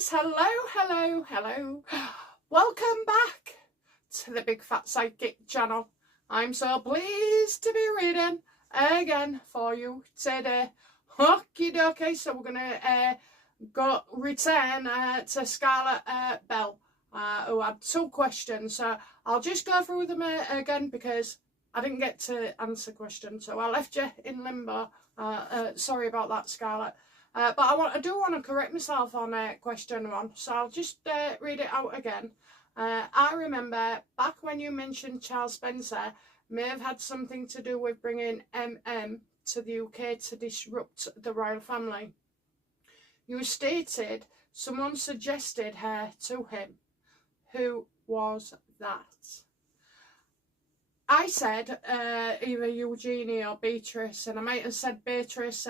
guys, hello. Welcome back to the Big Fat Psychic channel. I'm so pleased to be reading again for you today. Okie dokie, so we're gonna return to Scarlett Bell, who had 2 questions. So I'll just go through them again because I didn't get to answer questions, so I left you in limbo. Sorry about that, Scarlett. But I do want to correct myself on question 1, so I'll just read it out again. I remember back when you mentioned Charles Spencer may have had something to do with bringing to the UK to disrupt the royal family. You stated someone suggested her to him. Who was that? I said either Eugenie or Beatrice, and I might have said Beatrice,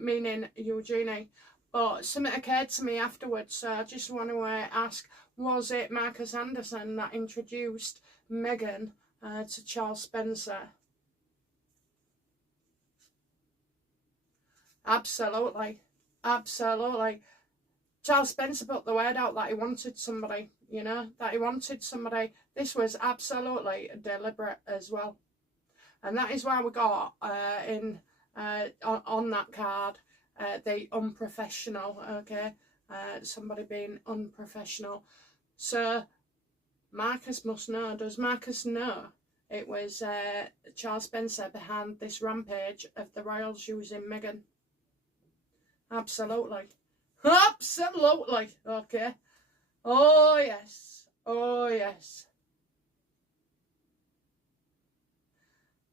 meaning Eugenie, but something occurred to me afterwards, so I just want to ask, was it Marcus Anderson that introduced Meghan to Charles Spencer? Absolutely. Charles Spencer put the word out that he wanted somebody, This was absolutely deliberate as well. And that is why we got on that card, the unprofessional, okay? Somebody being unprofessional. So Marcus must know. Does Marcus know it was Charles Spencer behind this rampage of the royals using Meghan? Absolutely. Okay. Oh yes.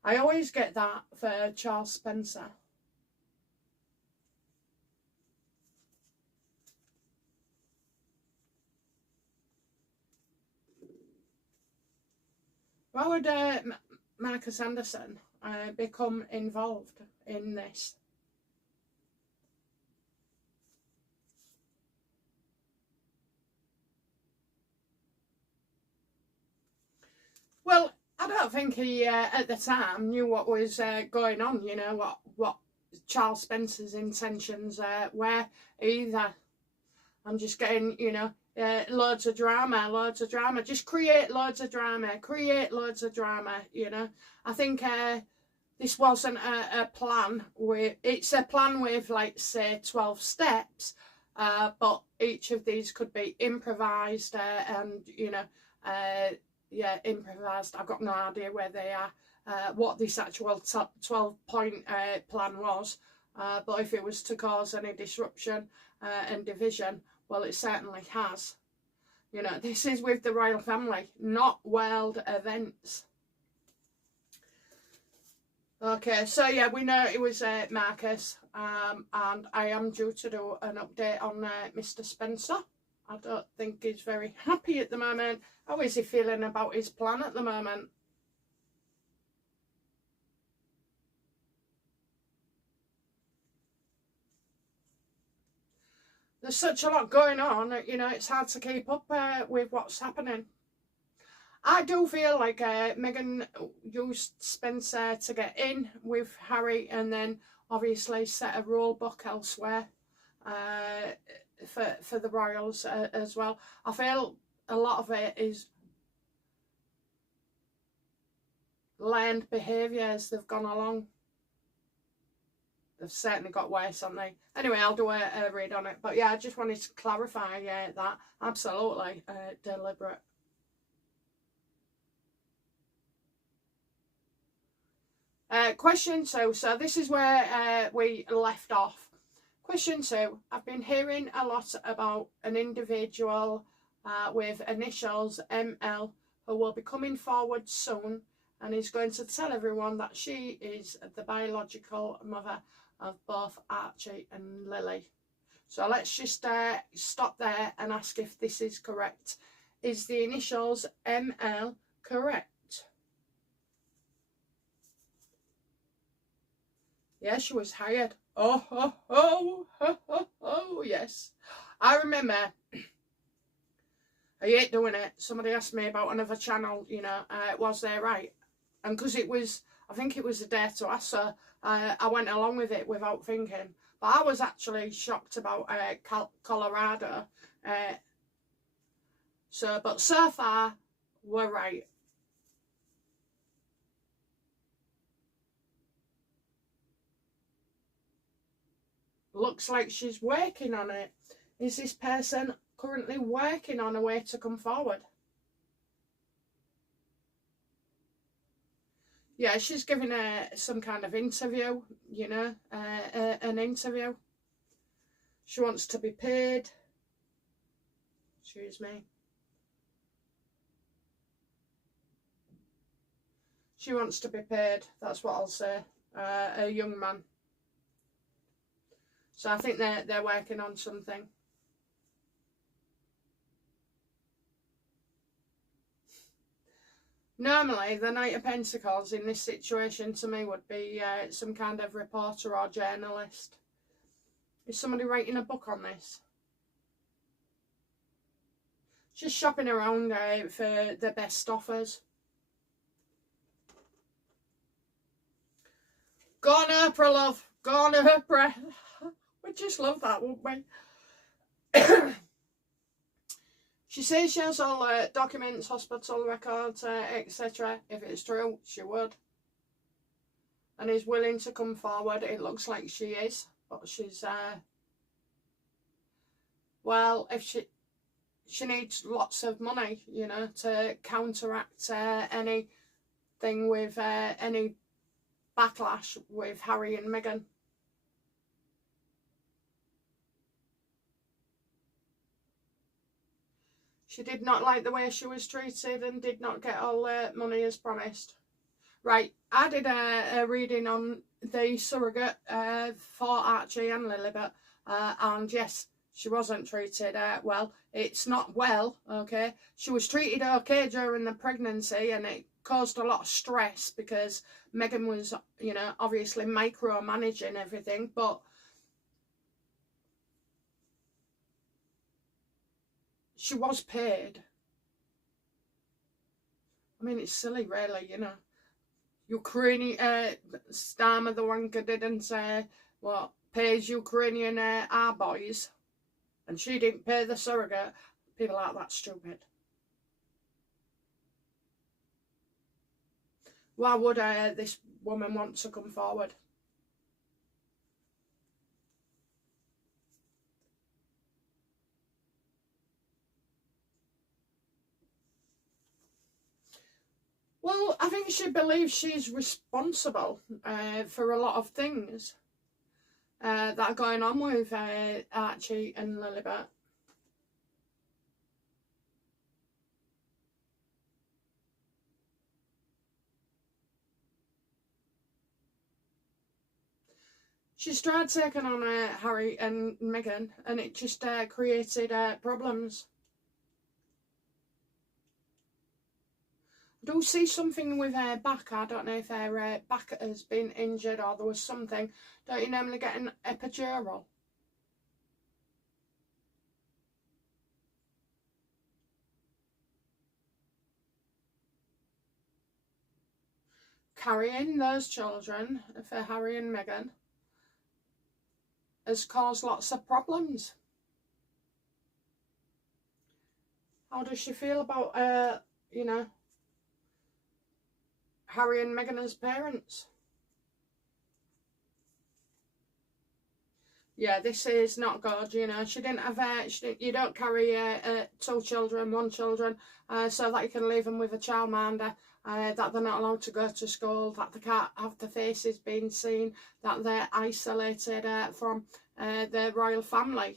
I always get that for Charles Spencer. Why would Marcus Anderson become involved in this? Well, I don't think he at the time knew what was going on, what Charles Spencer's intentions were either. I'm just getting, loads of drama. Just create loads of drama. I think this wasn't a plan. It's a plan with, like, say, 12 steps, but each of these could be improvised and, improvised. I've got no idea where they are, what this actual 12-point plan was. But if it was to cause any disruption and division, well, it certainly has. This is with the royal family, not world events. Okay, so yeah, we know it was Marcus, and I am due to do an update on Mr. Spencer. I don't think he's very happy at the moment. How is he feeling about his plan at the moment? There's such a lot going on, it's hard to keep up with what's happening. I do feel like Meghan used Spencer to get in with Harry and then obviously set a rule book elsewhere for the royals as well. I feel a lot of it is learned behaviour as they've gone along. They've certainly got worse, haven't they? Anyway, I'll do a read on it. But yeah, I just wanted to clarify that. Absolutely deliberate. Question 2. So this is where we left off. Question 2. I've been hearing a lot about an individual with initials ML who will be coming forward soon and is going to tell everyone that she is the biological mother of both Archie and Lily. So let's just stop there and ask if this is correct. Is the initials ML correct? Yeah, she was hired. Oh, yes. I remember, I hate doing it. Somebody asked me about another channel, was they right? And because it was, I think it was a dare to ask, so I went along with it without thinking. But I was actually shocked about Colorado. But so far, we're right. Looks like she's working on it. Is this person currently working on a way to come forward? Yeah, she's giving some kind of interview, you know, an interview. She wants to be paid. Excuse me. She wants to be paid. That's what I'll say. A young man. So I think they're working on something. Normally, the Knight of Pentacles in this situation to me would be some kind of reporter or journalist. Is somebody writing a book on this? She's shopping around for the best offers. Go on, Oprah, love. Go on, Oprah. We'd just love that, wouldn't we? She says she has all documents, hospital records, etc. If it's true, she would. And is willing to come forward. It looks like she is. But she's... well, if she needs lots of money, you know, to counteract anything with any backlash with Harry and Meghan. She did not like the way she was treated and did not get all the money as promised. Right, I did a reading on the surrogate for Archie and Lilibet, and yes, she wasn't treated well. It's not well, okay? She was treated okay during the pregnancy, and it caused a lot of stress because Meghan was, you know, obviously micromanaging everything, but she was paid. I mean, it's silly, really, you know. Ukrainian Starmer, the wanker, didn't say what pays Ukrainian our boys, and she didn't pay the surrogate. People like that stupid. Why would this woman want to come forward? Well, I think she believes she's responsible for a lot of things that are going on with Archie and Lilibet. She's tried taking on Harry and Meghan, and it just created problems. I do see something with her back. I don't know if her back has been injured or there was something. Don't you normally get an epidural? Carrying those children for Harry and Meghan has caused lots of problems. How does she feel about, you know, Harry and Meghan as parents? Yeah, this is not good, you know. She didn't have, you don't carry 2 children, 1 children, so that you can leave them with a childminder, that they're not allowed to go to school, that they can't have their faces being seen, that they're isolated from the royal family.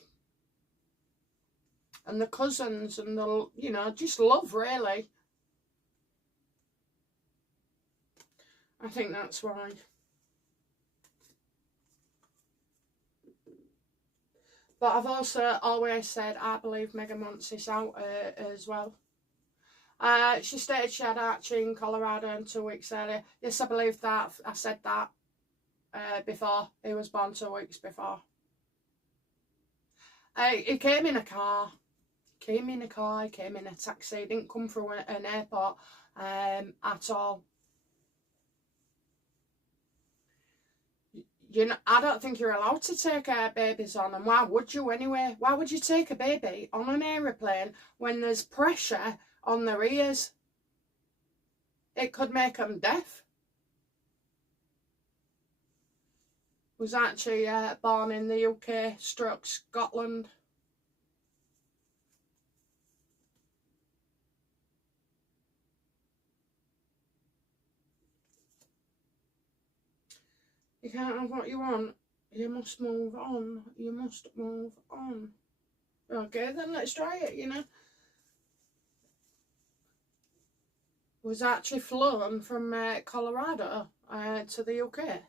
And the cousins and the, you know, just love, really. I think that's why. But I've also always said I believe Meghan wants this out as well. She stated she had Archie in Colorado and 2 weeks earlier. Yes, I believe that. I said that before. He was born 2 weeks before. He came in a car. He came in a taxi. He didn't come through an airport at all. I don't think you're allowed to take babies on, and why would you anyway? Why would you take a baby on an aeroplane when there's pressure on their ears? It could make them deaf. Was actually born in the UK, stroke Scotland. You can't have what you want. You must move on. You must move on. Okay, then let's try it, you know. Was actually flown from Colorado to the UK.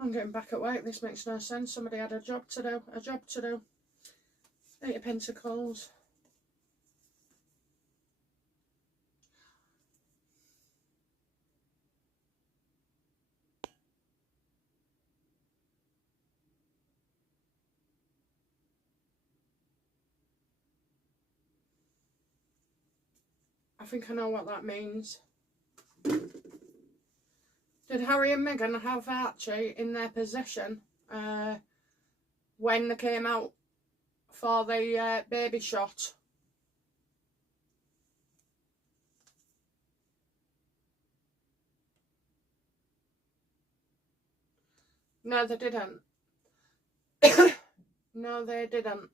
I'm getting back at work. This makes no sense. Somebody had a job to do. A job to do. 8 of Pentacles. I think I know what that means. Did Harry and Meghan have Archie in their possession when they came out for the baby shot? No, they didn't. No, they didn't.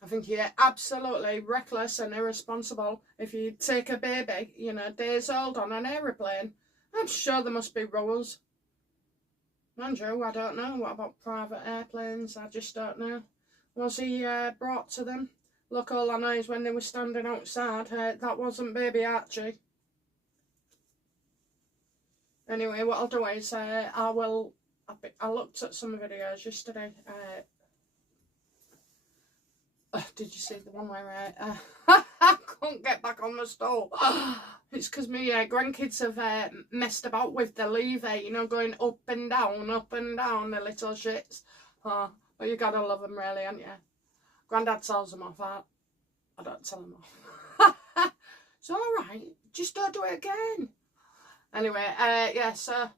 I think you're absolutely reckless and irresponsible if you take a baby, you know, days old on an aeroplane. I'm sure there must be rules. Mind you, I don't know. What about private airplanes? I just don't know. Was he brought to them? Look, all I know is when they were standing outside, that wasn't baby Archie. Anyway, what I'll do is I looked at some videos yesterday. Did you see the one where I couldn't get back on the stool? It's because my grandkids have messed about with the lever, you know, going up and down, the little shits. But you gotta love them, really, haven't you? Grandad tells them off. I don't tell them off. It's all right. Just don't do it again. Anyway, yeah. So,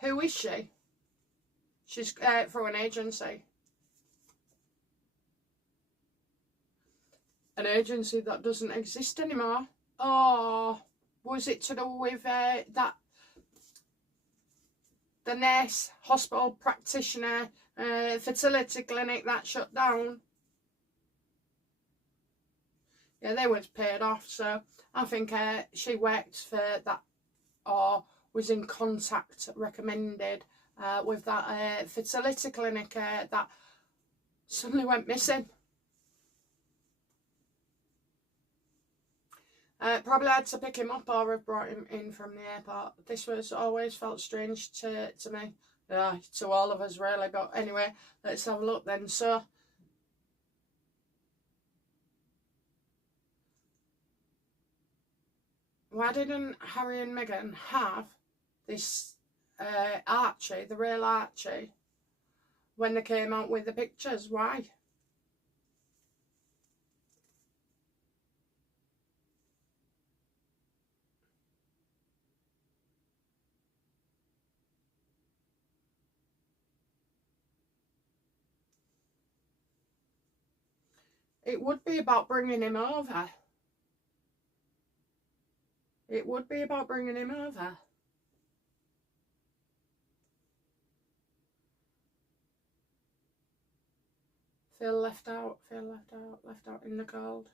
who is she? She's for an agency. An agency that doesn't exist anymore. Oh, was it to do with that the nurse, hospital practitioner, fertility clinic that shut down? Yeah, they was paid off, so I think she worked for that, or was in contact, recommended, with that fertility clinic that suddenly went missing. Probably had to pick him up or have brought him in from the airport. This was always felt strange to me. Yeah, to all of us really. But anyway, let's have a look then. So, why didn't Harry and Meghan have this Archie, the real Archie, when they came out with the pictures? Why? It would be about bringing him over. It would be about bringing him over. Feel left out, left out in the cold.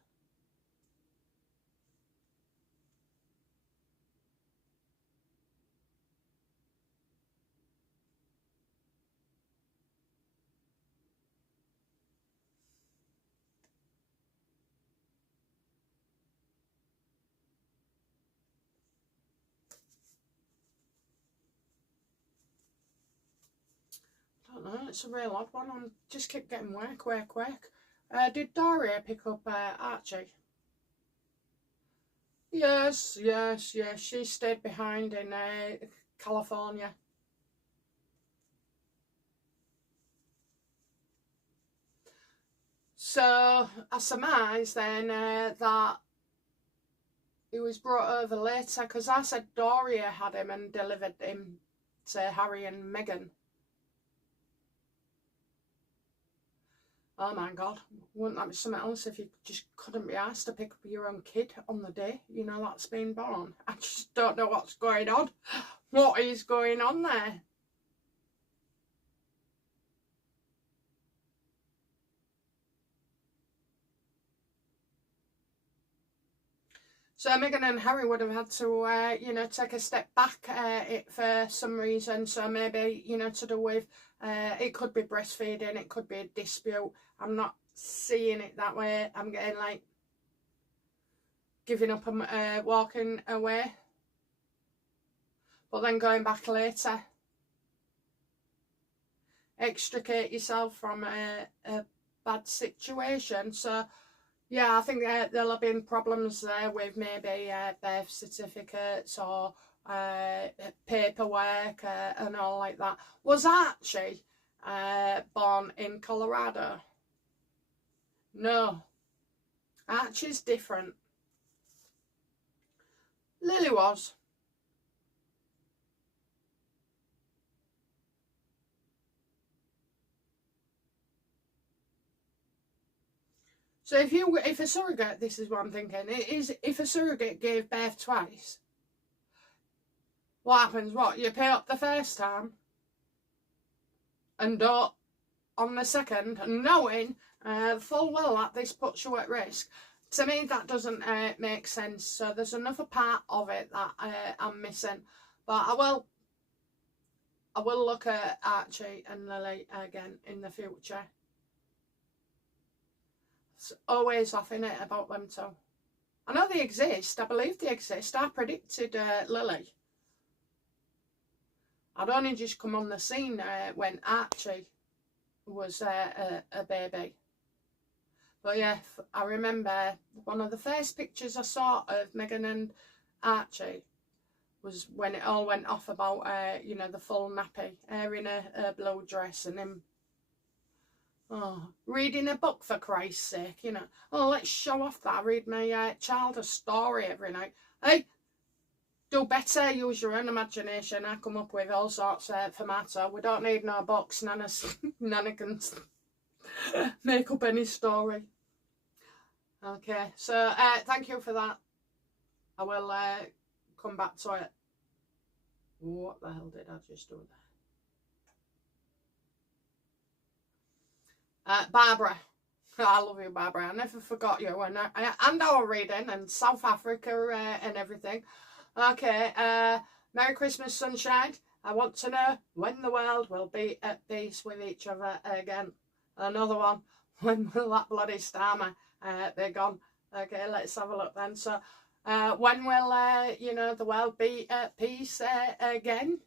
I don't know, it's a real odd one. I just keep getting work. Did Daria pick up Archie? Yes, she stayed behind in California. So I surmise then that he was brought over later, because I said Doria had him and delivered him to Harry and Meghan. Oh my God, wouldn't that be something else if you just couldn't be asked to pick up your own kid on the day, you know, that's been born? I just don't know what's going on. What is going on there? So Meghan and Harry would have had to, you know, take a step back for some reason. So maybe, you know, to do with, it could be breastfeeding, it could be a dispute. I'm not seeing it that way. I'm getting like giving up and walking away, but then going back later. Extricate yourself from a bad situation. So yeah, I think there'll have been problems there with maybe birth certificates or paperwork and all like that. Was Archie born in Colorado? No. Archie's different. Lily was. So if a surrogate, this is what I'm thinking, if a surrogate gave birth twice, what happens? What, you pay up the first time and don't on the second, knowing full well that this puts you at risk? To me, that doesn't make sense. So there's another part of it that I'm missing. But I will look at Archie and Lily again in the future. It's always off in it about them two. I know they exist. I believe they exist. I predicted Lily. I'd only just come on the scene when Archie was a baby. But yeah, I remember one of the first pictures I saw of Meghan and Archie was when it all went off about, you know, the full nappy, her in a blue dress and him reading a book, for Christ's sake, you know. Oh, let's show off that. I read my child a story every night. Hey, do better, use your own imagination. I come up with all sorts for matter. We don't need no books. Nana can make up any story. Okay, so thank you for that. I will come back to it. What the hell did I just do there? Barbara. I love you, Barbara. I never forgot you. And our reading and South Africa and everything. Okay, Merry Christmas, sunshine. I want to know when the world will be at peace with each other again. Another one. When will that bloody Starmer be gone? Okay, let's have a look then. So, when will, you know, the world be at peace again?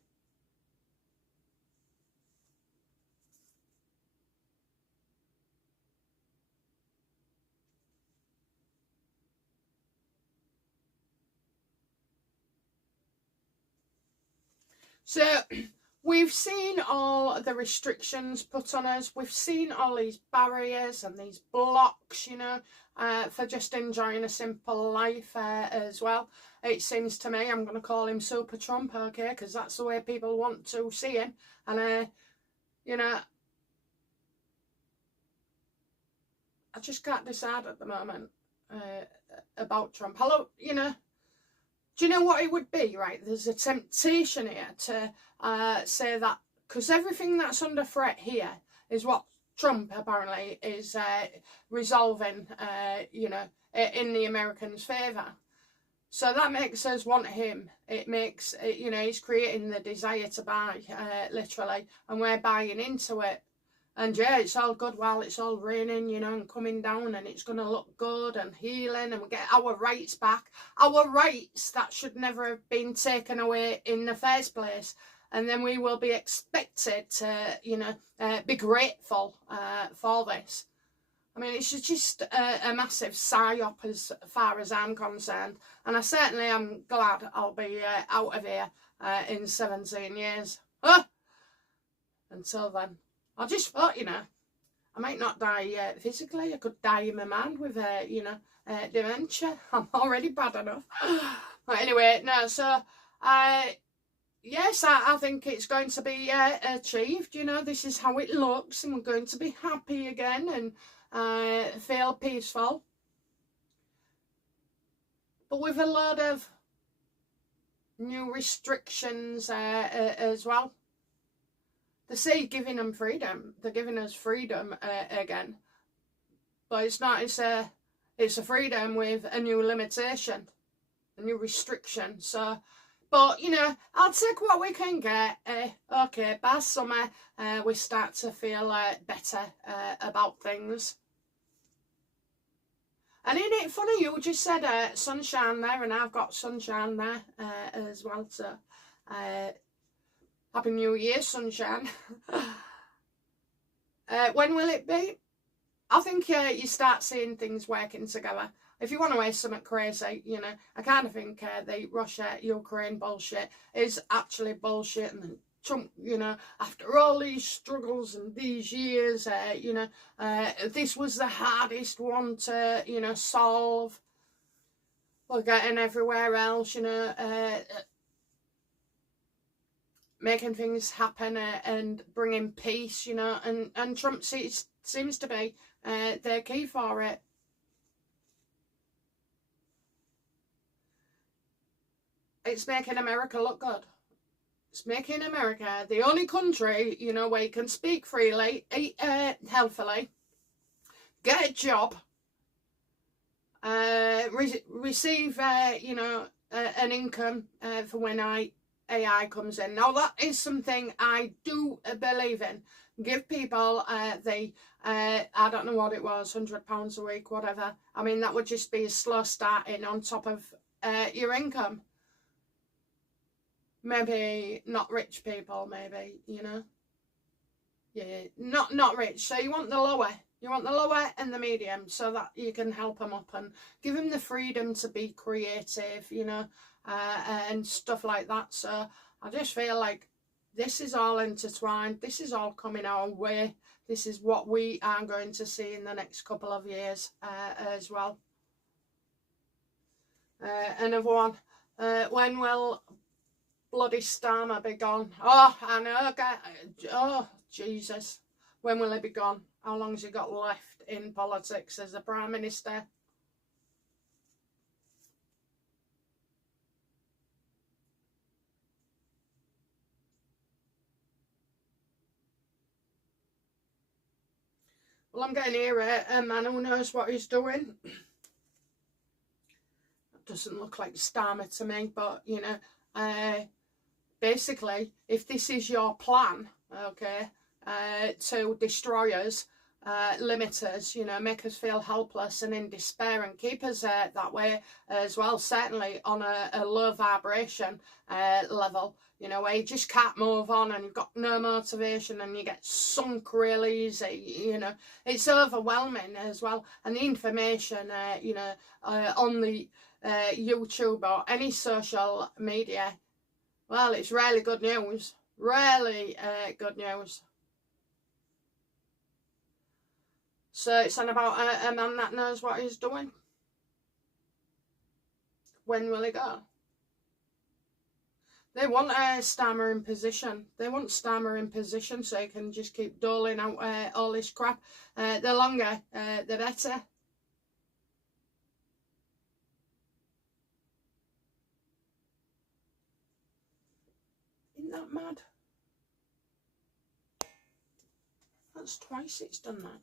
So we've seen all the restrictions put on us. We've seen all these barriers and these blocks, you know, for just enjoying a simple life as well. It seems to me, I'm going to call him Super Trump, okay, because that's the way people want to see him. And, you know, I just can't decide at the moment about Trump. Hello, you know. Do you know what it would be, right? There's a temptation here to say that, because everything that's under threat here is what Trump apparently is resolving, you know, in the Americans' favour. So that makes us want him. It makes, you know, he's creating the desire to buy, literally, and we're buying into it. And yeah, it's all good while it's all raining, you know, and coming down, and it's going to look good and healing, and we get our rights back. Our rights that should never have been taken away in the first place. And then we will be expected to, you know, be grateful for this. I mean, it's just a massive psyop as far as I'm concerned. And I certainly am glad I'll be out of here in 17 years. Until then, I just thought, you know, I might not die physically. I could die in my mind with, you know, dementia. I'm already bad enough. But anyway, no, so, yes, I think it's going to be achieved. You know, this is how it looks, and we're going to be happy again and feel peaceful. But with a lot of new restrictions as well. They say giving them freedom. They're giving us freedom again. But it's not. It's a freedom with a new limitation, a new restriction. So, but, you know, I'll take what we can get. Okay, by summer, we start to feel better about things. And isn't it funny, you just said sunshine there, and I've got sunshine there as well. So, Happy New Year, sunshine. When will it be? I think you start seeing things working together. If you want to wear something crazy, you know, I kind of think the Russia-Ukraine bullshit is actually bullshit. And then Trump, you know, after all these struggles and these years, you know, this was the hardest one to, you know, solve. We're getting everywhere else, you know, making things happen and bringing peace, you know, and Trump seems to be the key for it. It's making America look good. It's making America the only country, you know, where you can speak freely, eat healthily, get a job, receive, you know, an income for when AI comes in. Now, that is something I do believe in. Give people I don't know what it was, £100 a week, whatever. I mean, that would just be a slow starting on top of your income. Maybe not rich people, maybe, you know. Yeah, not rich. So you want the lower. You want the lower and the medium, so that you can help them up and give them the freedom to be creative, you know, and stuff like that. So I just feel like this is all intertwined. This is all coming our way. This is what we are going to see in the next couple of years as well. Another one. When will bloody Starmer be gone? Oh, I know. Oh, Jesus. When will he be gone? How long has he got left in politics as the Prime Minister? Well, I'm getting here a man who knows what he's doing. That doesn't look like Starmer to me, but, you know, basically, if this is your plan, okay, to destroy us, limit us, you know, make us feel helpless and in despair, and keep us that way as well, certainly on a low vibration level, you know, where you just can't move on and you've got no motivation and you get sunk really easy, you know. It's overwhelming as well, and the information, you know, on the YouTube or any social media, well, it's really good news, really good news. So it's on about a man that knows what he's doing. When will he go? They want Starmer in position. They want Starmer in position so he can just keep doling out all this crap. The longer, the better. Isn't that mad? That's twice it's done that.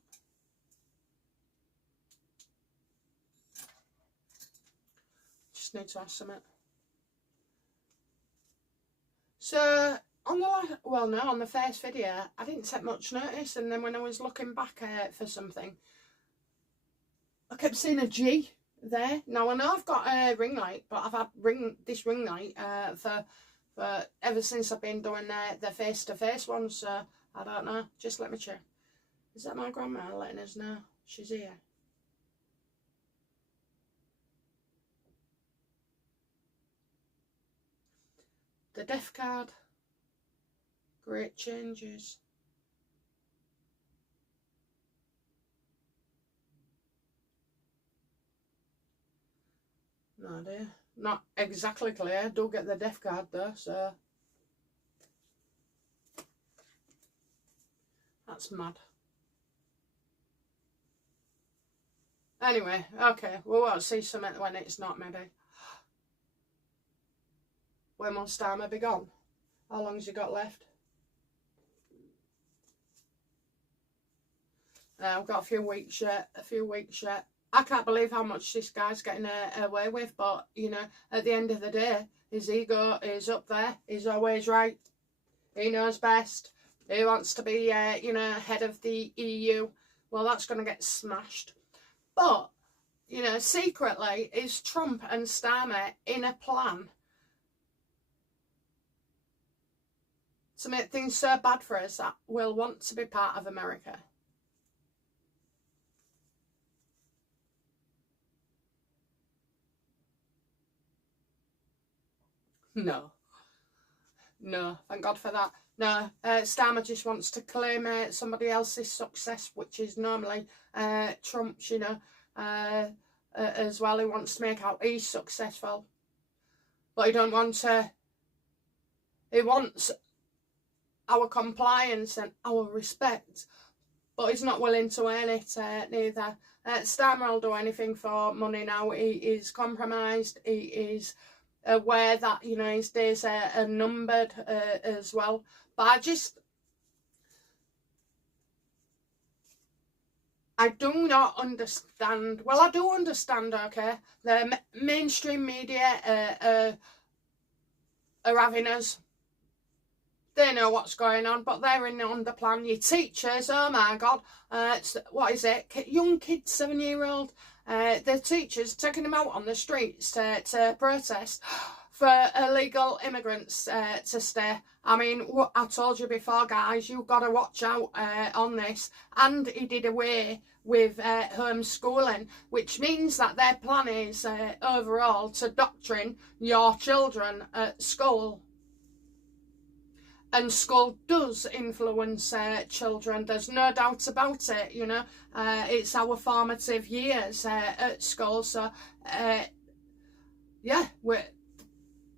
Just need to ask something. So on the first video, I didn't take much notice, and then when I was looking back for something, I kept seeing a G there. Now I know I've got a ring light, but I've had this ring light for ever since I've been doing the face-to-face ones. So I don't know. Just let me check. Is that my grandma letting us know? She's here. The death card. Great changes. No dear. Not exactly clear. Do get the death card though, so. That's mad. Anyway, okay, we won't see something when it's not, maybe. When must Armour be gone? How long's you got left? I've got a few weeks yet. I can't believe how much this guy's getting away with, but, you know, at the end of the day, his ego is up there. He's always right. He knows best. He wants to be, you know, head of the EU. Well, that's going to get smashed. But, you know, secretly, is Trump and Starmer in a plan to make things so bad for us that we'll want to be part of America? No. No, thank God for that. No, Starmer just wants to claim somebody else's success, which is normally Trump's, you know, as well. He wants to make out he's successful. But he don't want to... He wants our compliance and our respect, but he's not willing to earn it neither. Starmer will do anything for money now. He is compromised. He is aware that, you know, his days are numbered as well. But I do not understand. Well, I do understand, okay. The mainstream media are having us. They know what's going on, but they're in on the plan. Your teachers, oh my God, what is it? Young kids, 7-year-old. The teachers taking them out on the streets to protest for illegal immigrants to stay. I mean, what I told you before, guys, you've got to watch out on this. And he did away with homeschooling, which means that their plan is overall to doctrine your children at school. And school does influence children, there's no doubt about it, you know. It's our formative years at school, so yeah,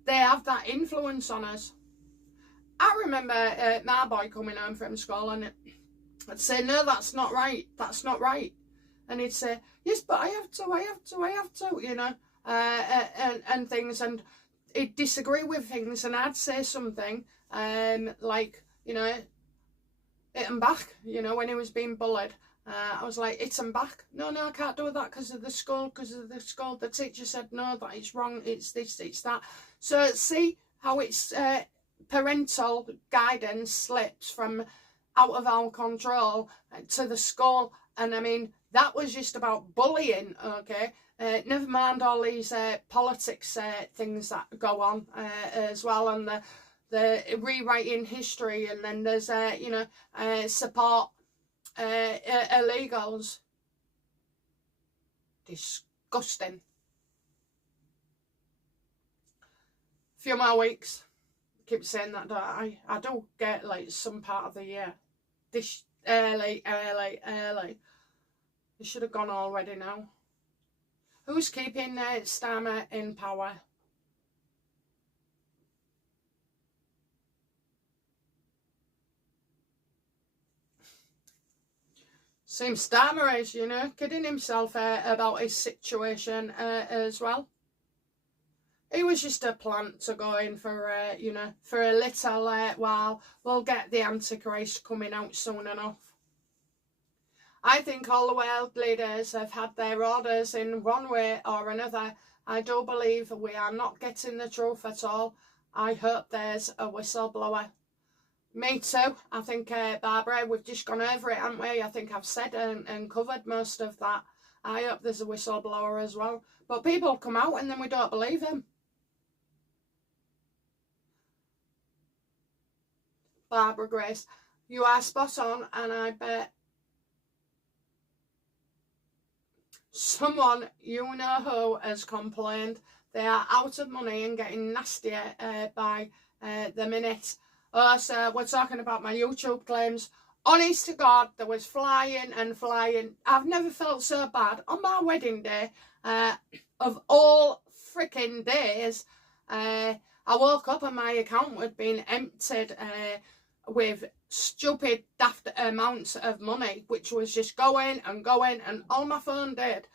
they have that influence on us. I remember my boy coming home from school and I'd say, no, that's not right, and he'd say, yes, but I have to, you know, and things, and he'd disagree with things, and I'd say something like, you know, hit him back, you know, when he was being bullied. I was like, hit him back. No, I can't do that because of the school, The teacher said, no, that is wrong, it's this, it's that. So see how it's parental guidance slips from out of our control to the school. And I mean, that was just about bullying, okay? Never mind all these politics things that go on as well, and the rewriting history, and then there's you know, support illegals. Disgusting. Few more weeks. I keep saying that, don't I? I do get like some part of the year. This early. It should have gone already now. Who's keeping Starmer in power? Seems Starmer is, you know, kidding himself about his situation as well. It was just a plant to go in for, you know, for a little while. We'll get the Antichrist coming out soon enough. I think all the world leaders have had their orders in one way or another. I do believe we are not getting the truth at all. I hope there's a whistleblower. Me too. I think, Barbara, we've just gone over it, haven't we? I think I've said and covered most of that. I hope there's a whistleblower as well. But people come out and then we don't believe them. Barbara Grace, you are spot on, and I bet someone, you know who, has complained they are out of money and getting nastier by the minute. So we're talking about my YouTube claims. Honest to God, there was flying and flying. I've never felt so bad on my wedding day. Of all freaking days, I woke up and my account had been emptied with stupid daft amounts of money, which was just going and going, and all my phone did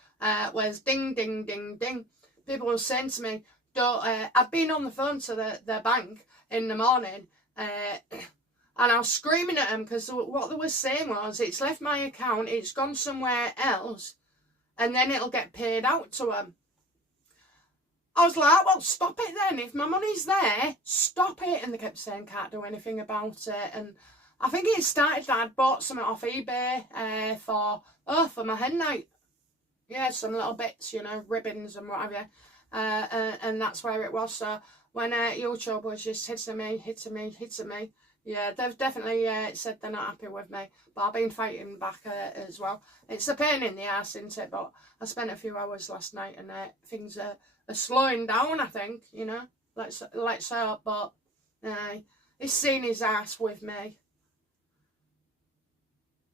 was ding, ding, ding, ding. People were saying to me, don't, I've been on the phone to the bank in the morning, and I was screaming at them because what they were saying was, it's left my account, it's gone somewhere else, and then it'll get paid out to them. I was like, well, stop it then. If my money's there, stop it. And they kept saying, can't do anything about it. And I think it started that I'd bought something off eBay for my hen night. Yeah, some little bits, you know, ribbons and whatever. And that's where it was. So when YouTube was just hitting me, yeah, they've definitely said they're not happy with me. But I've been fighting back as well. It's a pain in the ass, isn't it? But I spent a few hours last night and things are slowing down, I think, you know. Let's hope. But he's seen his ass with me.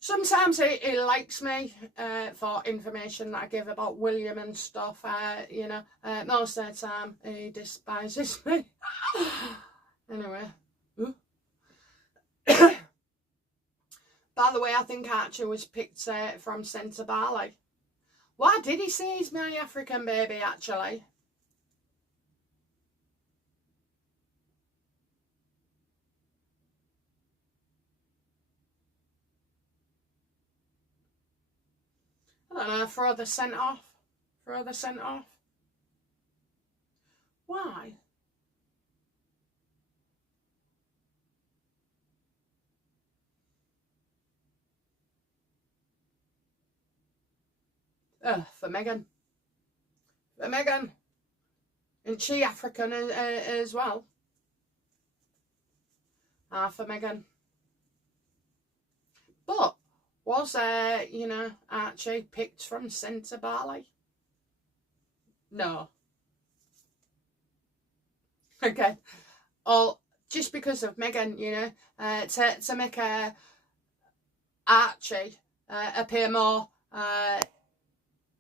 Sometimes he likes me for information that I give about William and stuff, you know. Most of the time, he despises me. Anyway. By the way, I think Archie was picked from Centre Barley. Why did he say he's my African baby, actually? I don't know, throw the scent off. Throw the scent off. Why? For Megan. For Megan. And she African as well. For Megan. But was you know, Archie picked from Centre Barley? No. Okay. Or just because of Megan, you know, to make Archie appear more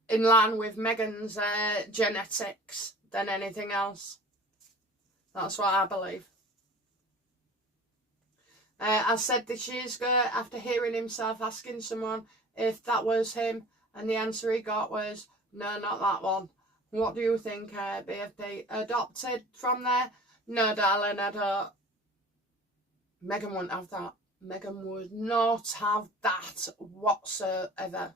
in line with Megan's genetics than anything else. That's what I believe. I said this years ago, after hearing himself asking someone if that was him, and the answer he got was, no, not that one. What do you think, BFP? Adopted from there? No, darling, I don't. Megan wouldn't have that. Megan would not have that whatsoever.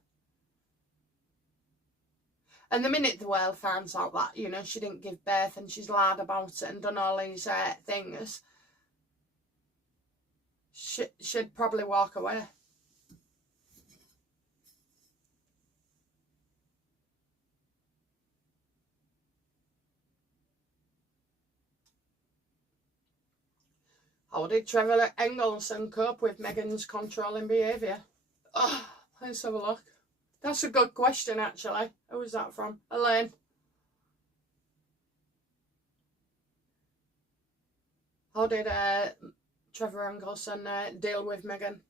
And the minute the world finds out that, you know, she didn't give birth and she's lied about it and done all these things, she'd probably walk away. How did Trevor Engelson cope with Megan's controlling behaviour? Oh, let's have a look. That's a good question, actually. Who was that from? Elaine. How did Trevor Engelson deal with Megan?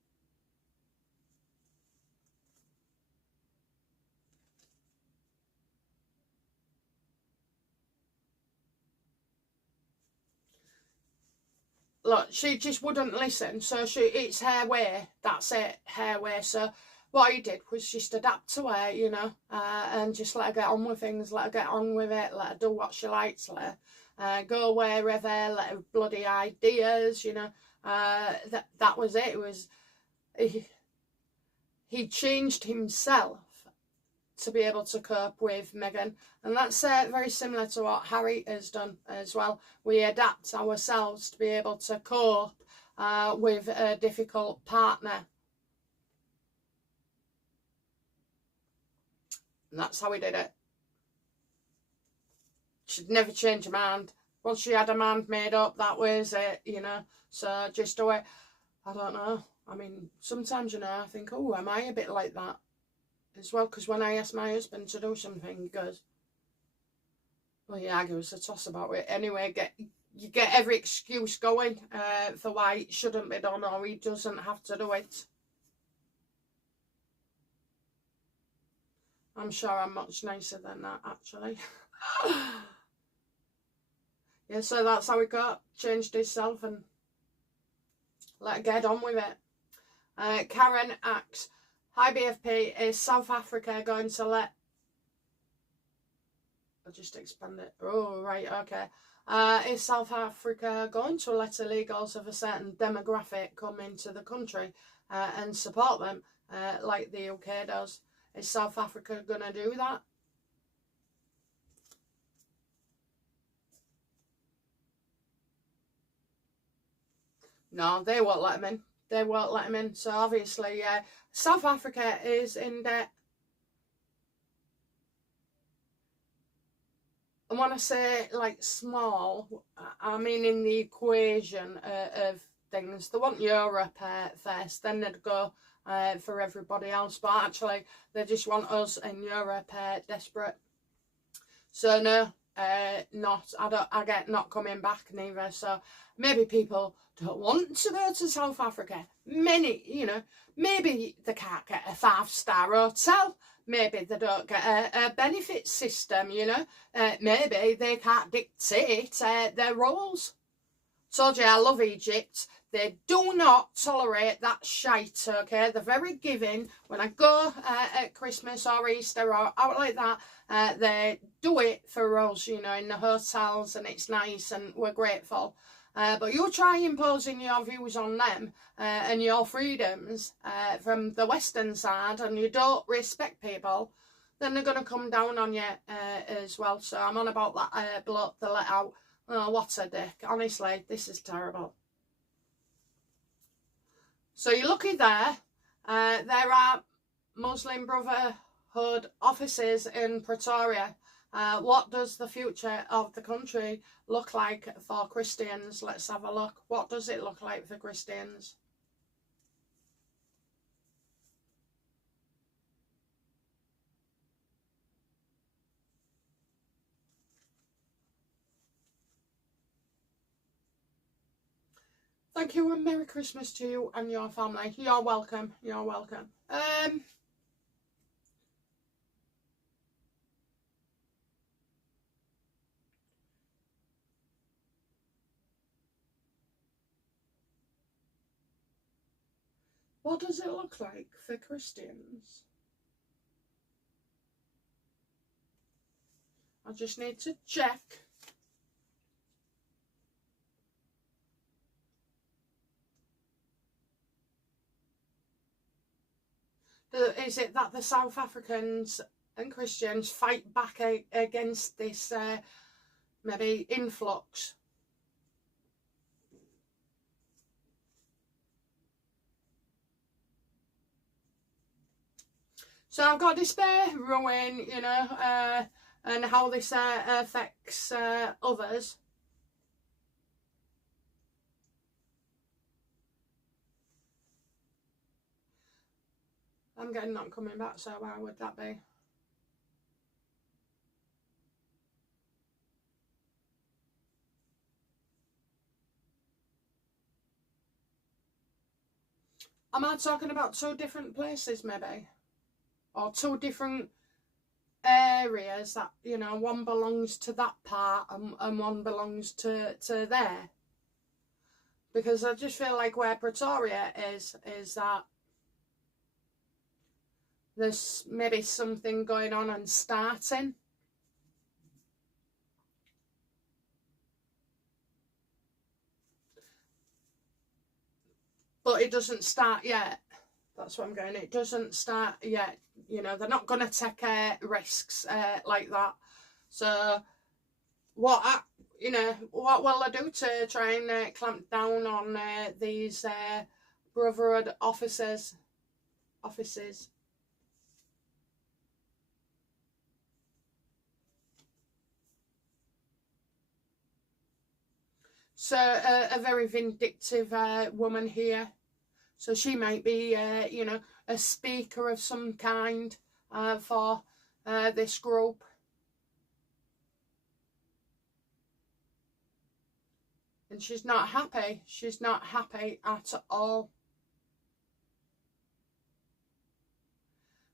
Look, she just wouldn't listen. So it's her way. That's it, her way. So what he did was just adapt to her, you know, and just let her get on with things, let her get on with it, let her do what she likes, let her go wherever, let her bloody ideas, you know. That was it. It was he changed himself to be able to cope with Megan, and that's very similar to what Harry has done as well. We adapt ourselves to be able to cope with a difficult partner. And that's how we did it. She'd never change her mind. Once she had her mind made up, that was it, you know. So just do it. I don't know. I mean, sometimes, you know, I think, oh, am I a bit like that? as well, because when I ask my husband to do something, he goes, well, he argues a toss about it. Anyway, you get every excuse going for why it shouldn't be done, or he doesn't have to do it. I'm sure I'm much nicer than that, actually. Yeah, so that's how he got changed himself and let get on with it. Karen asks, hi BFP, is South Africa going to let... I'll just expand it. Oh, right, okay. Is South Africa going to let illegals of a certain demographic come into the country and support them like the UK does? Is South Africa going to do that? No, they won't let them in. They won't let them in. So obviously, South Africa is in debt. And when I say like small, I mean in the equation of things. They want Europe first, then they'd go for everybody else. But actually, they just want us in Europe desperate. So no, I get not coming back neither. So maybe people don't want to go to South Africa. Many, maybe they can't get a 5-star hotel. Maybe they don't get a benefit system, maybe they can't dictate their rules. Told you I love Egypt. They do not tolerate that shite, okay? They're very giving. When I go at Christmas or Easter or out like that, they do it for us, in the hotels, and it's nice and we're grateful. But you try imposing your views on them and your freedoms from the Western side, and you don't respect people, then they're going to come down on you as well. So I'm on about that bloke they let out. Oh, what a dick. Honestly, this is terrible. So you're lucky there. There are Muslim Brotherhood offices in Pretoria. What does the future of the country look like for Christians? Let's have a look. What does it look like for Christians? Thank you and Merry Christmas to you and your family. You're welcome. You're welcome. What does it look like for Christians? I just need to check. Is it that the South Africans and Christians fight back against this maybe influx? So I've got despair, ruin, and how this affects others. I'm getting not coming back, so why would that be? Am I talking about 2 different places maybe? Or 2 different areas that, one belongs to that part and one belongs to there? Because I just feel like where Pretoria is that there's maybe something going on and starting. But it doesn't start yet. That's what I'm going. It doesn't start yet. They're not going to take risks like that. So what will they do to try and clamp down on these Brotherhood offices? So a very vindictive woman here. So she might be, a speaker of some kind for this group. And she's not happy. She's not happy at all.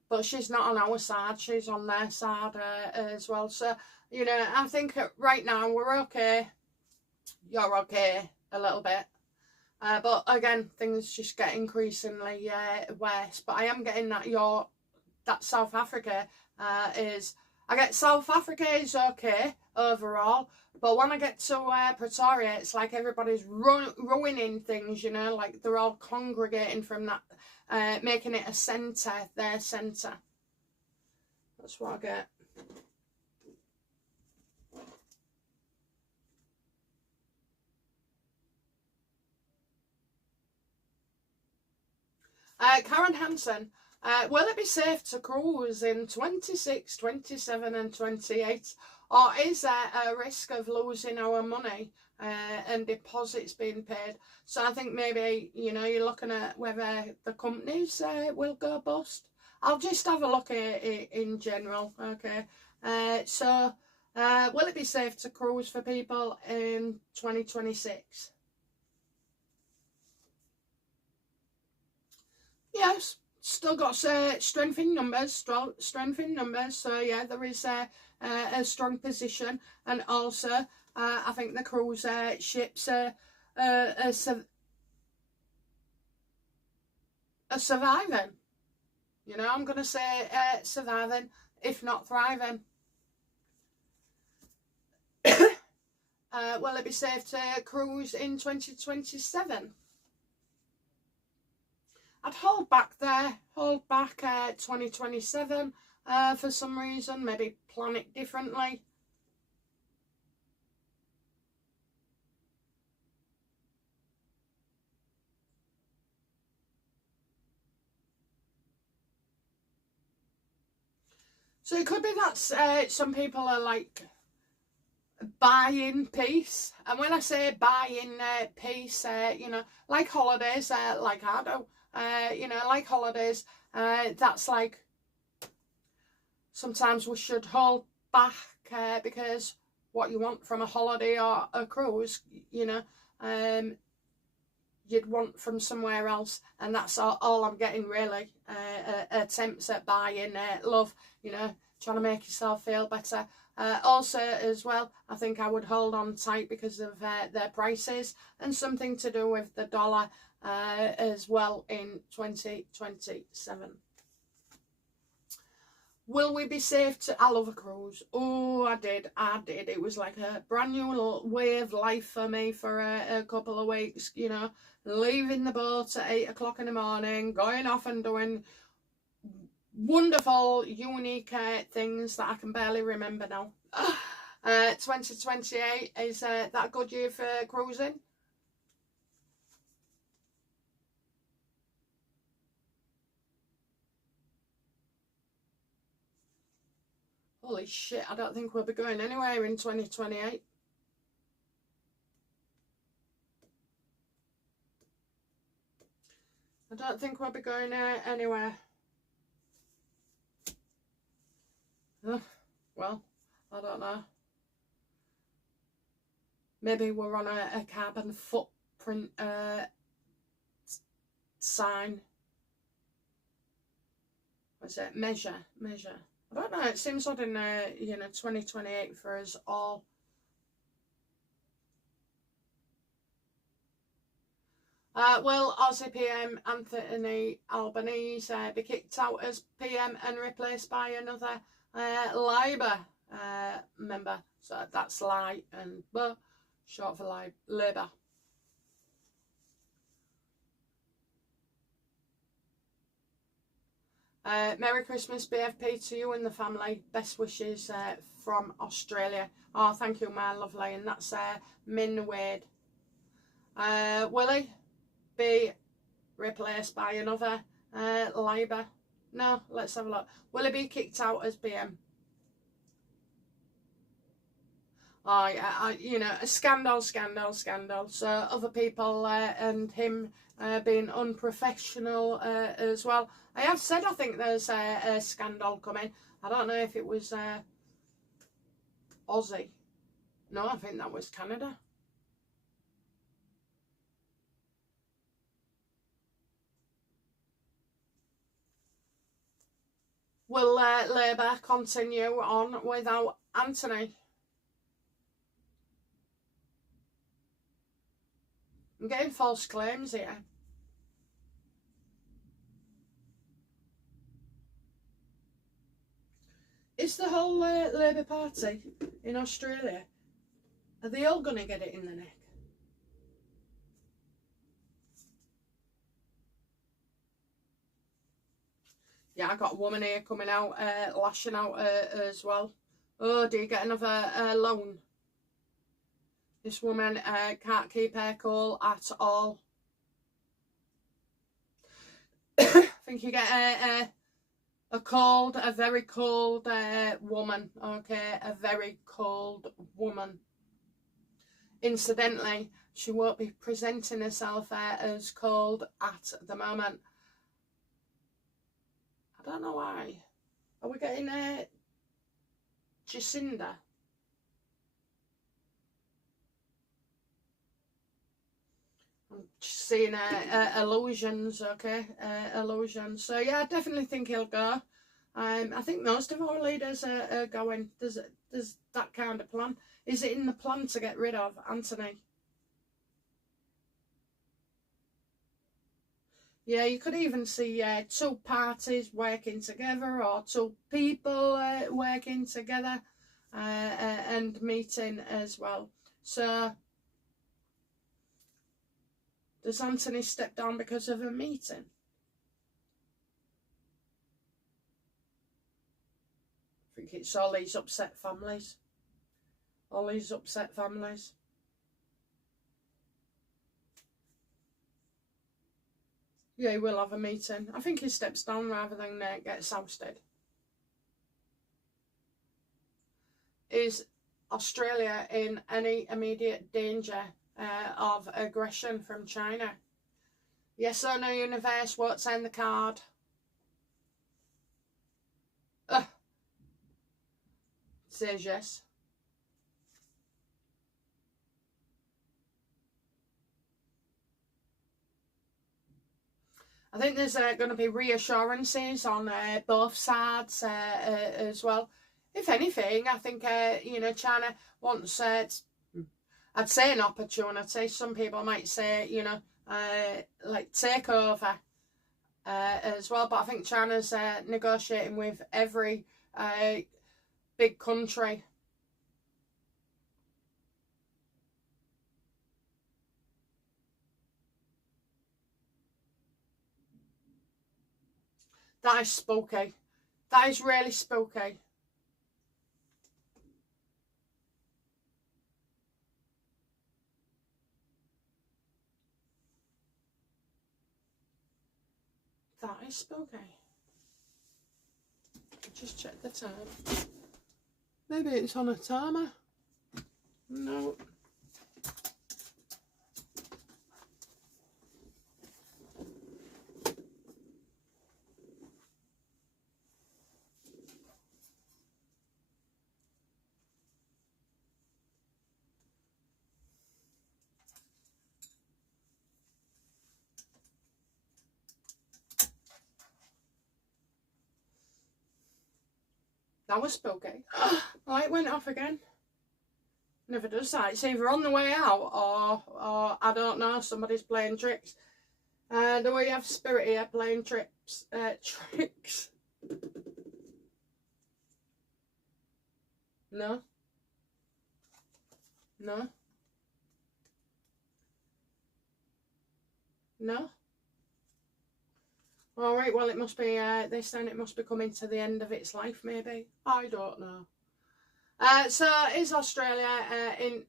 But she's not on our side. She's on their side as well. So, you know, I think right now we're okay. You're okay a little bit. But again, things just get increasingly worse. But I am getting that South Africa is... I get South Africa is okay overall, but when I get to Pretoria, it's like everybody's ruining things, you know, like they're all congregating from that, making it a centre, their centre. That's what I get. Karen Hansen, will it be safe to cruise in 26, 27 and 28? Or is there a risk of losing our money and deposits being paid? So I think maybe, you know, you're looking at whether the companies will go bust. I'll just have a look at it in general, okay? So will it be safe to cruise for people in 2026? Yes, still got strength in numbers, so yeah, there is a strong position. And also I think the cruise ships are surviving. You know, I'm going to say surviving, if not thriving. Will it be safe to cruise in 2027? I'd hold back there, 2027 for some reason, maybe plan it differently. So it could be that some people are like buying peace, and when I say buying peace, you know, like holidays, like I do. You know, like holidays, that's like sometimes we should hold back because what you want from a holiday or a cruise, you know, you'd want from somewhere else, and that's all I'm getting really. Attempts at buying love, you know, trying to make yourself feel better. Also as well, I think I would hold on tight because of their prices, and something to do with the dollar as well in 2027. Will we be safe to... I love a cruise. Oh, I did. It was like a brand new little way of life for me for a couple of weeks, you know, leaving the boat at 8 o'clock in the morning, going off and doing wonderful, unique things that I can barely remember now. 2028, is that a good year for cruising? Holy shit, I don't think we'll be going anywhere in 2028. I don't think we'll be going anywhere. Well, I don't know. Maybe we're on a carbon footprint sign. What's it? Measure. I don't know, it seems odd in, you know, 2028 for us all. Will Aussie PM Anthony Albanese be kicked out as PM and replaced by another Labour member? So that's Lie and B, short for Labour. Merry Christmas, BFP, to you and the family. Best wishes from Australia. Oh, thank you, my lovely. And that's Min Wade. Will he be replaced by another Labour? No, let's have a look. Will he be kicked out as PM? Oh, yeah, you know, a scandal. So other people and him being unprofessional as well. I have said I think there's a scandal coming. I don't know if it was Aussie. No, I think that was Canada. Will Labour continue on without Anthony? I'm getting false claims here. Is the whole Labour Party in Australia, are they all going to get it in the neck? Yeah, I got a woman here coming out, lashing out as well. Oh, do you get another loan? This woman can't keep her cool at all. I think you get a very cold woman, okay? A very cold woman. Incidentally, she won't be presenting herself as cold at the moment. I don't know why. Are we getting Jacinda? I'm just seeing illusions, okay? Illusions. So yeah, I definitely think he'll go. I think most of our leaders are going. There's that kind of plan. Is it in the plan to get rid of Anthony? Yeah, you could even see two parties working together, or two people working together and meeting as well. So, does Anthony step down because of a meeting? I think it's all these upset families. All these upset families. Yeah, he will have a meeting. I think he steps down rather than gets ousted. Is Australia in any immediate danger of aggression from China? Yes or no, universe? What's in the card? Says yes. I think there's going to be reassurances on both sides as well. If anything, I think, China wants, I'd say an opportunity. Some people might say, like takeover as well. But I think China's negotiating with every big country. That is spooky. That is really spooky. That is spooky. Just check the time. Maybe it's on a timer. No. That was spooky. Light went off again. Never does that. It's either on the way out or I don't know, somebody's playing tricks. Do we have Spirit here playing tricks? No. No. No. Alright, well it must be, this then it must be coming to the end of its life maybe. I don't know. So is Australia in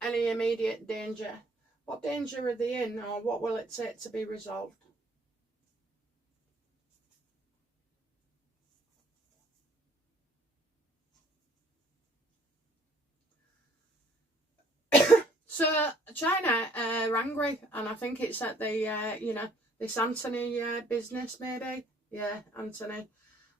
any immediate danger? What danger are they in, or what will it take to be resolved? So China are angry, and I think it's at the you know, this Anthony business maybe. Yeah, Anthony.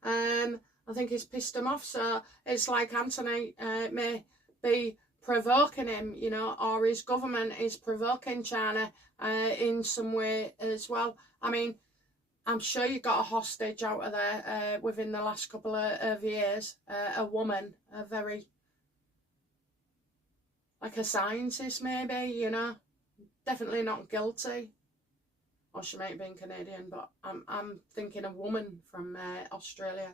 I think he's pissed them off. So it's like Anthony may be provoking him, you know, or his government is provoking China in some way as well. I mean, I'm sure you got a hostage out of there within the last couple of years. A woman, a very, like a scientist maybe, you know, definitely not guilty. Or she might have been Canadian, but I'm thinking a woman from Australia.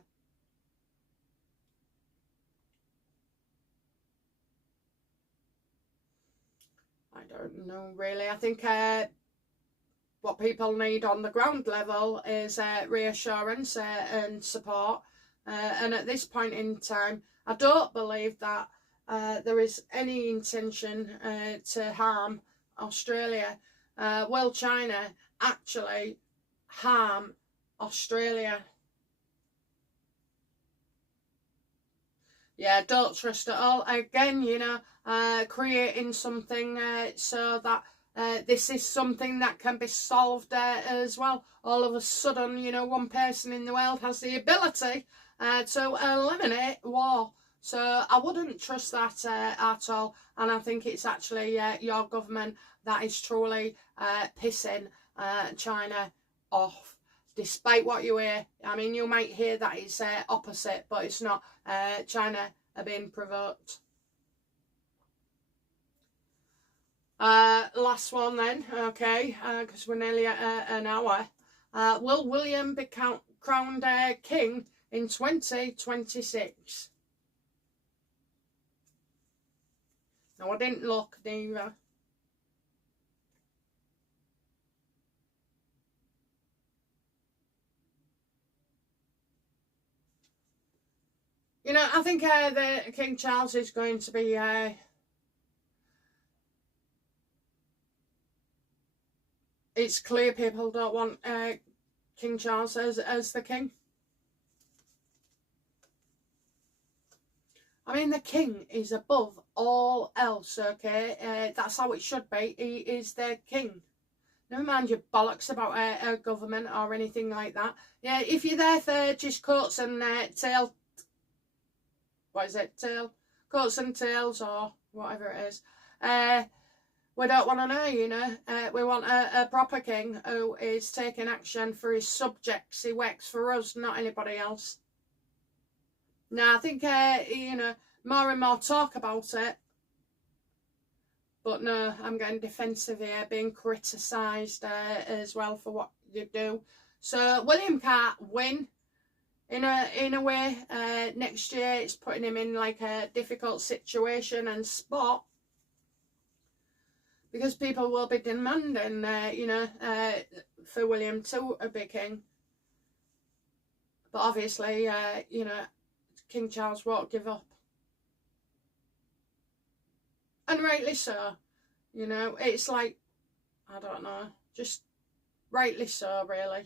I don't know really. I think what people need on the ground level is reassurance and support. And at this point in time, I don't believe that there is any intention to harm Australia. Will China actually harm Australia? Yeah, don't trust at all. Again, you know, creating something so that this is something that can be solved as well. All of a sudden, you know, one person in the world has the ability to eliminate war. So I wouldn't trust that at all. And I think it's actually your government that is truly pissing China off. Despite what you hear, I mean, you might hear that it's opposite, but it's not. China are being provoked. Last one then, okay, because we're nearly at an hour. Will William be crowned king in 2026? Now, I didn't look neither. You know, I think the King Charles is going to be it's clear people don't want King Charles as the king. I mean, the king is above all else, okay? That's how it should be. He is the king. Never mind your bollocks about a government or anything like that. Yeah, if you're there for just coats and tail... What is it? Coats and tails or whatever it is. We don't want to know, you know. We want a proper king who is taking action for his subjects. He works for us, not anybody else. Now, I think, you know, more and more talk about it. But no, I'm getting defensive here, being criticised as well for what you do. So, William can't win. In a way, next year it's putting him in like a difficult situation and spot, because people will be demanding, you know, for William to be king. But obviously, you know, King Charles won't give up. And rightly so. You know, it's like, I don't know, just rightly so, really.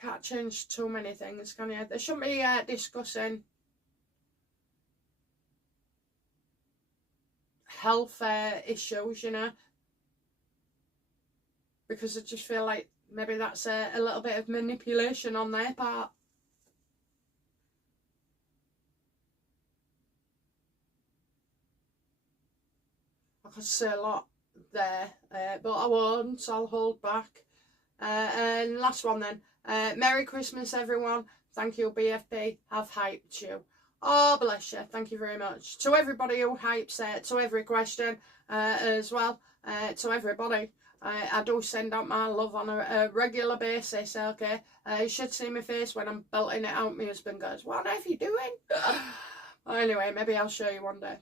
Can't change too many things, can you? They shouldn't be discussing health issues, you know, because I just feel like maybe that's a little bit of manipulation on their part. I could say a lot there, but I won't. I'll hold back. And last one then. Merry Christmas, everyone. Thank you, BFB. Have hyped you. Oh, bless you. Thank you very much. To everybody who hypes, to every question as well. To everybody. I do send out my love on a regular basis, okay? You should see my face when I'm belting it out. My husband goes, what on earth are you doing? Anyway, maybe I'll show you one day.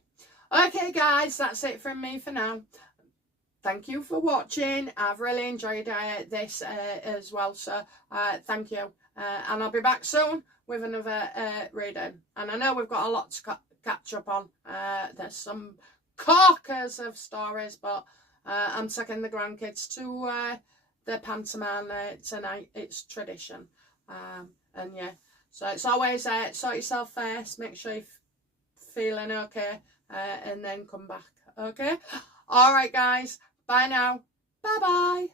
Okay, guys, that's it from me for now. Thank you for watching. I've really enjoyed this as well, so thank you. And I'll be back soon with another reading. And I know we've got a lot to catch up on. There's some corkers of stories, but I'm taking the grandkids to the pantomime tonight. It's tradition. And yeah, so it's always sort yourself first. Make sure you're feeling okay and then come back. Okay? All right, guys. Bye now. Bye-bye.